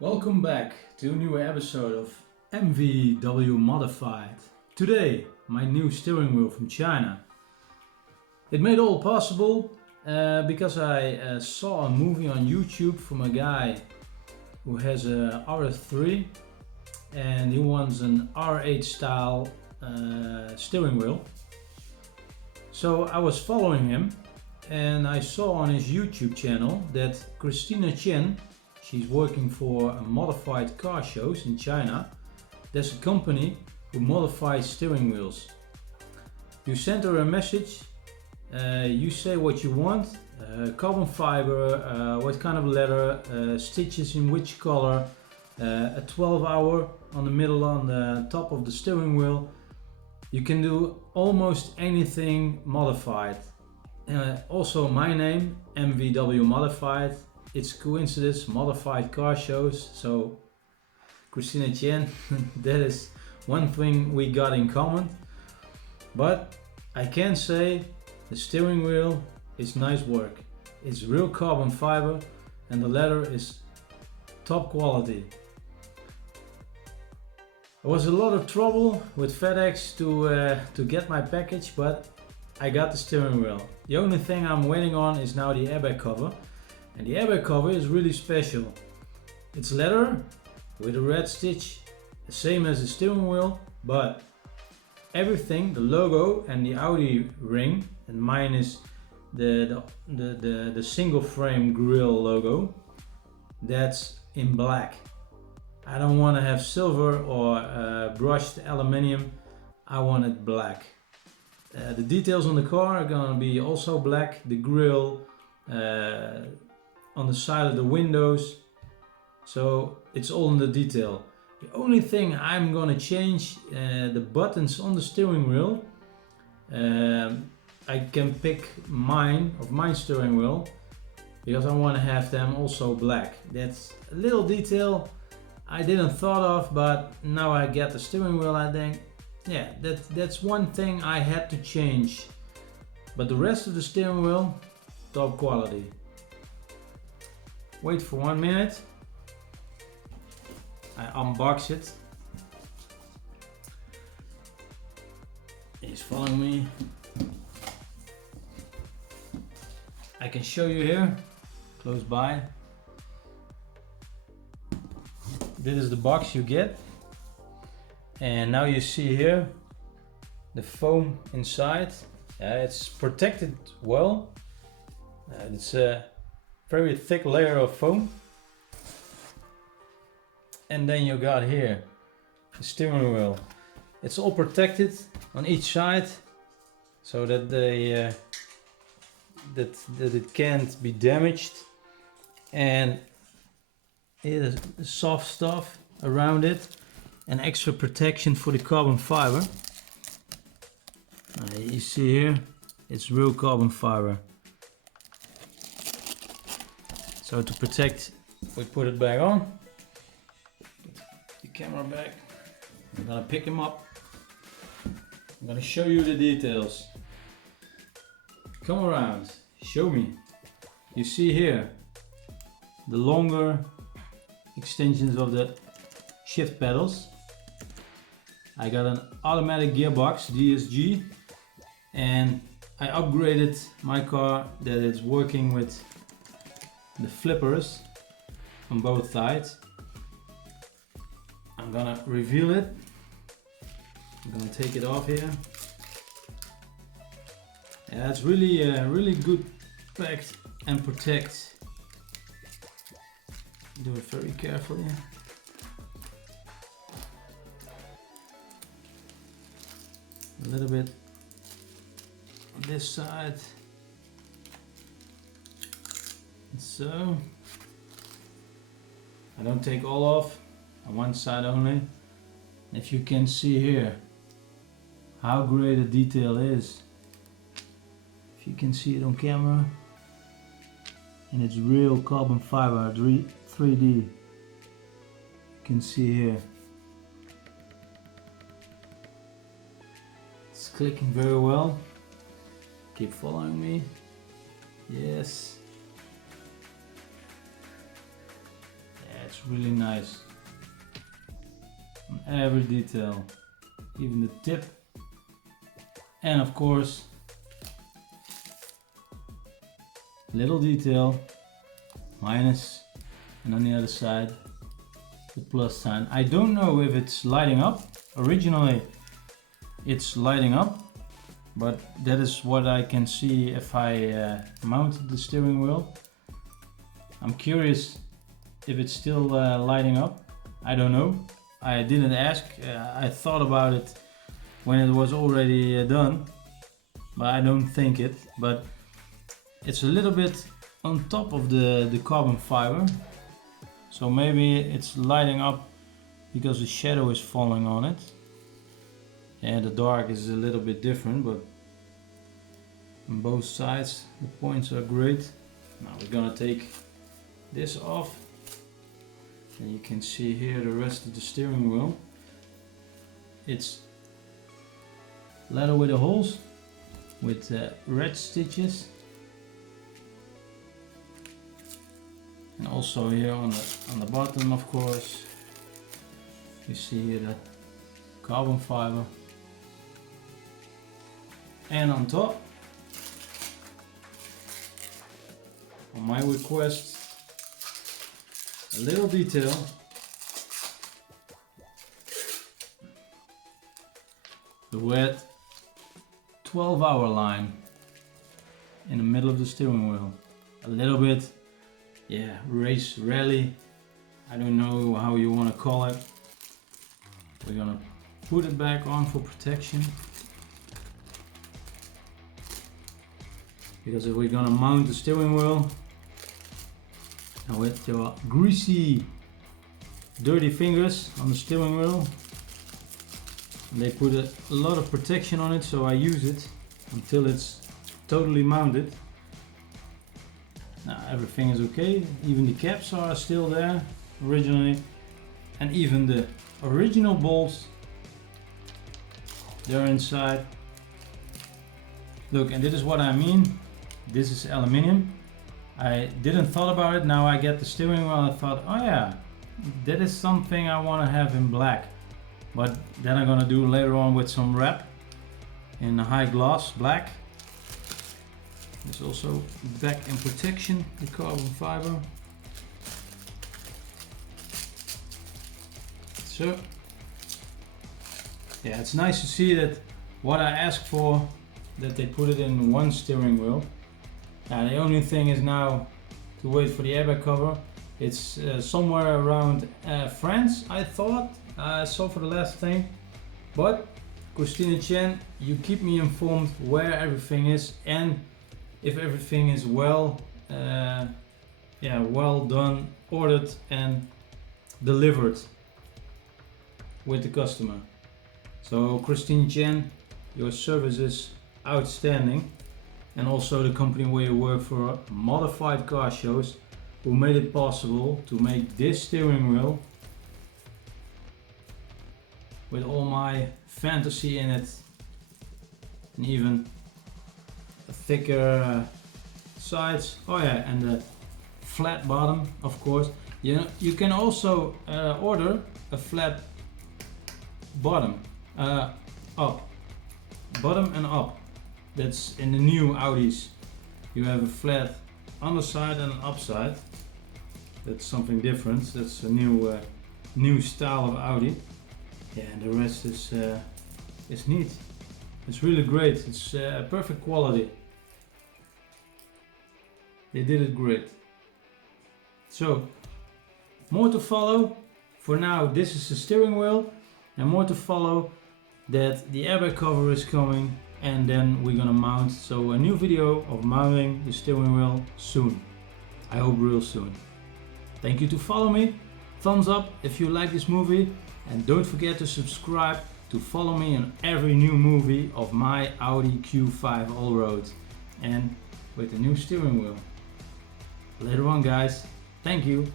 Welcome back to a new episode of M.V.W. Modified. Today, my new steering wheel from China. It made all possible because I saw a movie on YouTube from a guy who has a R3 and he wants an R8 style steering wheel. So I was following him and I saw on his YouTube channel that Christina Chen, she's working for modified car shows in China. There's a company who modifies steering wheels. You send her a message, you say what you want, carbon fiber, what kind of leather, stitches in which color, a 12-hour on the middle on the top of the steering wheel. You can do almost anything modified. Also my name, M.V.W. Modified. It's coincidence, modified car shows, so Christina Chen, that is one thing we got in common. But I can say the steering wheel is nice work. It's real carbon fiber and the leather is top quality. There was a lot of trouble with FedEx to get my package, but I got the steering wheel. The only thing I'm waiting on is now the airbag cover. And the airbag cover is really special. It's leather with a red stitch, the same as the steering wheel, but everything, the logo and the Audi ring, and mine is the single frame grille logo, that's in black. I don't want to have silver or brushed aluminium, I want it black. The details on the car are gonna be also black, the grille, on the side of the windows, so it's all in the detail. The only thing I'm gonna change, the buttons on the steering wheel. I can pick my steering wheel because I want to have them also black. That's a little detail I didn't thought of, but now I get the steering wheel, I think, yeah, that's one thing I had to change. But the rest of the steering wheel, top quality. Wait for 1 minute. I unbox it. He's following me. I can show you here, close by. This is the box you get. And now you see here the foam inside. It's protected well. It's a very thick layer of foam. And then you got here the steering wheel. It's all protected on each side so that that it can't be damaged, and it is soft stuff around it and extra protection for the carbon fiber. You see here, it's real carbon fiber. So to protect, we put it back on. The camera back. I'm gonna pick him up. I'm gonna show you the details. Come around, show me. You see here the longer extensions of the shift pedals. I got an automatic gearbox, DSG, and I upgraded my car that it's working with the flippers on both sides. I'm gonna reveal it. I'm gonna take it off here. Yeah, it's really good packed and protect. Do it very carefully. A little bit on this side. So I don't take all off, on one side only. If you can see here how great the detail is, if you can see it on camera, and it's real carbon fiber 3D. You can see here it's clicking very well. Keep following me. Yes. looks really nice on every detail, even the tip, and of course little detail minus, and on the other side the plus sign. I don't know if it's lighting up. Originally it's lighting up, but that is what I can see if I mounted the steering wheel. I'm curious if it's still lighting up. I don't know. I didn't ask. I thought about it when it was already done, but I don't think it. But it's a little bit on top of the carbon fiber, so maybe it's lighting up because the shadow is falling on it. And the dark is a little bit different, but on both sides the points are great. Now we're gonna take this off, and you can see here the rest of the steering wheel. It's leather with the holes with red stitches, and also here on the bottom, of course, you see here the carbon fiber, and on top, on my request, a little detail, the red 12-hour line in the middle of the steering wheel. A little bit, yeah, race rally, I don't know how you want to call it. We're gonna put it back on for protection, because if we're gonna mount the steering wheel and with your greasy dirty fingers on the steering wheel, they put a lot of protection on it, so I use it until it's totally mounted. Now everything is okay, even the caps are still there originally, and even the original bolts, they're inside. Look, and this is what I mean, this is aluminium. I didn't thought about it, now I get the steering wheel, I thought, oh yeah, that is something I want to have in black. But then I'm gonna do later on with some wrap in a high gloss black. There's also back in protection, the carbon fiber. So yeah, it's nice to see that what I asked for, that they put it in one steering wheel. Now the only thing is now to wait for the airbag cover. It's somewhere around France, I thought. I saw for the last thing, but Christina Chen, you keep me informed where everything is and if everything is well done, ordered and delivered with the customer. So Christina Chen, your service is outstanding, and also the company where you work for, Modified Car Shows, who made it possible to make this steering wheel with all my fantasy in it, and even a thicker sides. Oh yeah, and the flat bottom, of course. You can also order a flat bottom, up, bottom and up. That's in the new Audis. You have a flat underside and an upside. That's something different. That's a new style of Audi. Yeah, and the rest is neat. It's really great. It's perfect quality. They did it great. So, more to follow. For now, this is the steering wheel, and more to follow, that the airbag cover is coming, and then we're gonna mount. So a new video of mounting the steering wheel soon. I hope real soon. Thank you to follow me. Thumbs up if you like this movie. And don't forget to subscribe to follow me in every new movie of my Audi Q5 Allroad and with the new steering wheel. Later on guys, thank you.